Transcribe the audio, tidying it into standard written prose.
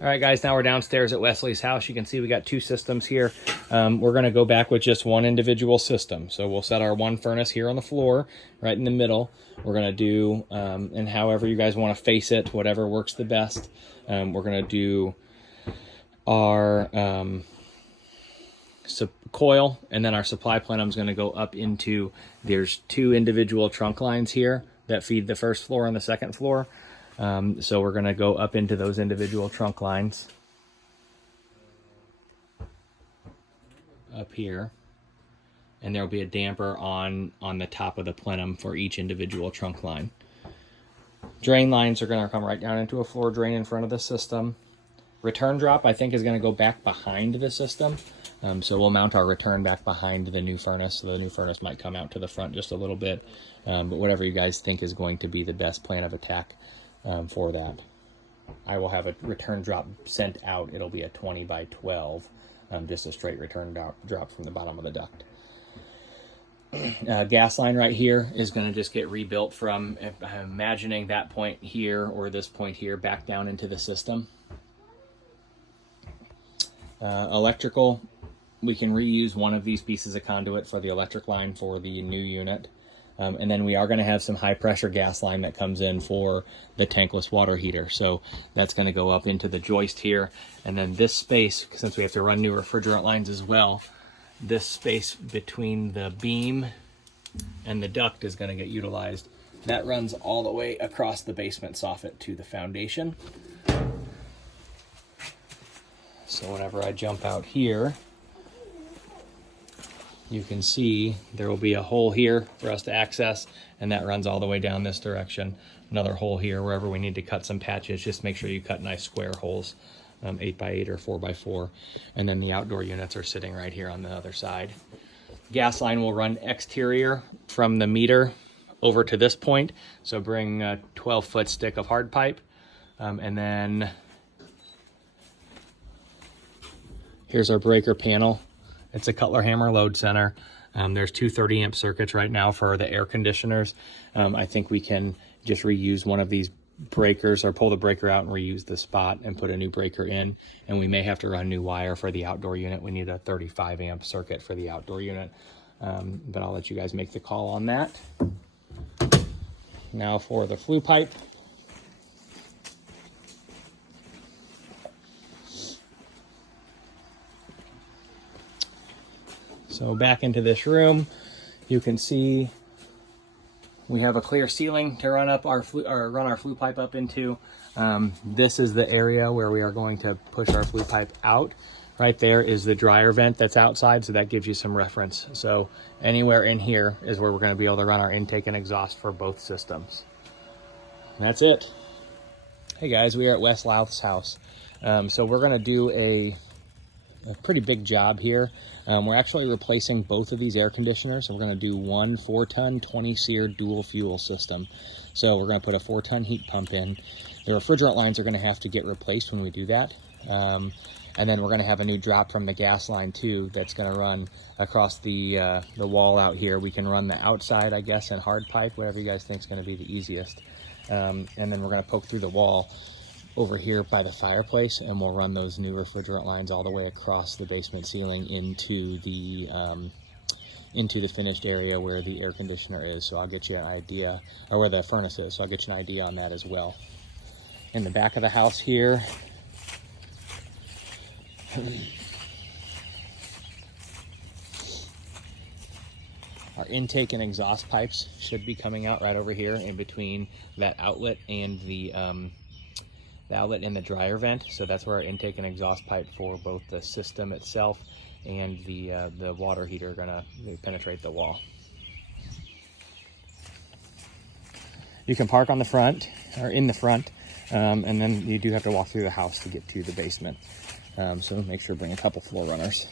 All right, guys, now we're downstairs at Wesley's house. You can see we got two systems here. We're going to go back with just one individual system. So we'll set our one furnace here on the floor, right in the middle. We're going to do, and however you guys want to face it, whatever works the best. We're going to do our coil, and then our supply plenum is going to go up into, there's two individual trunk lines here that feed the first floor and the second floor. So we're going to go up into those individual trunk lines up here, and there will be a damper on the top of the plenum for each individual trunk line. Drain lines are going to come right down into a floor drain in front of the system. Return drop, I think, is going to go back behind the system. So we'll mount our return back behind the new furnace. So the new furnace might come out to the front just a little bit, but whatever you guys think is going to be the best plan of attack for that. I will have a return drop sent out. It'll be a 20 by 12, just a straight return drop from the bottom of the duct. Gas line right here is going to just get rebuilt from, imagining that point here or this point here back down into the system. Electrical, we can reuse one of these pieces of conduit for the electric line for the new unit. And then we are going to have some high pressure gas line that comes in for the tankless water heater. So that's going to go up into the joist here. And then this space, since we have to run new refrigerant lines as well, this space between the beam and the duct is going to get utilized. That runs all the way across the basement soffit to the foundation. So whenever I jump out here, you can see there will be a hole here for us to access, and that runs all the way down this direction. Another hole here wherever we need to cut some patches. Just make sure you cut nice square holes, 8x8 or 4x4. And then the outdoor units are sitting right here on the other side. Gas line will run exterior from the meter over to this point. So bring a 12-foot stick of hard pipe, and then here's our breaker panel. It's a Cutler Hammer load center. There's two 30-amp circuits right now for the air conditioners. I think we can just reuse one of these breakers or pull the breaker out and reuse the spot and put a new breaker in. And we may have to run new wire for the outdoor unit. We need a 35-amp circuit for the outdoor unit. But I'll let you guys make the call on that. Now for the flue pipe. So back into this room, you can see we have a clear ceiling to run up our flue pipe up into. This is the area where we are going to push our flue pipe out. Right there is the dryer vent that's outside, so that gives you some reference. So anywhere in here is where we're going to be able to run our intake and exhaust for both systems. And that's it. Hey guys, we are at Cl.lauth's house. So we're going to do a pretty big job here. We're actually replacing both of these air conditioners. So we're going to do one 4-ton 20-SEER dual fuel system. So we're going to put a 4-ton heat pump in. The refrigerant lines are going to have to get replaced when we do that. And then we're going to have a new drop from the gas line too that's going to run across the wall out here. We can run the outside, I guess, in hard pipe, whatever you guys think is going to be the easiest. And then we're going to poke through the wall over here by the fireplace, and we'll run those new refrigerant lines all the way across the basement ceiling into the finished area where the air conditioner is. So I'll get you an idea, or where the furnace is, so I'll get you an idea on that as well. In the back of the house here, our intake and exhaust pipes should be coming out right over here in between that outlet and the outlet and the dryer vent. So that's where our intake and exhaust pipe for both the system itself and the water heater are gonna penetrate the wall. You can park on the front or in the front, and then you do have to walk through the house to get to the basement. So make sure to bring a couple floor runners.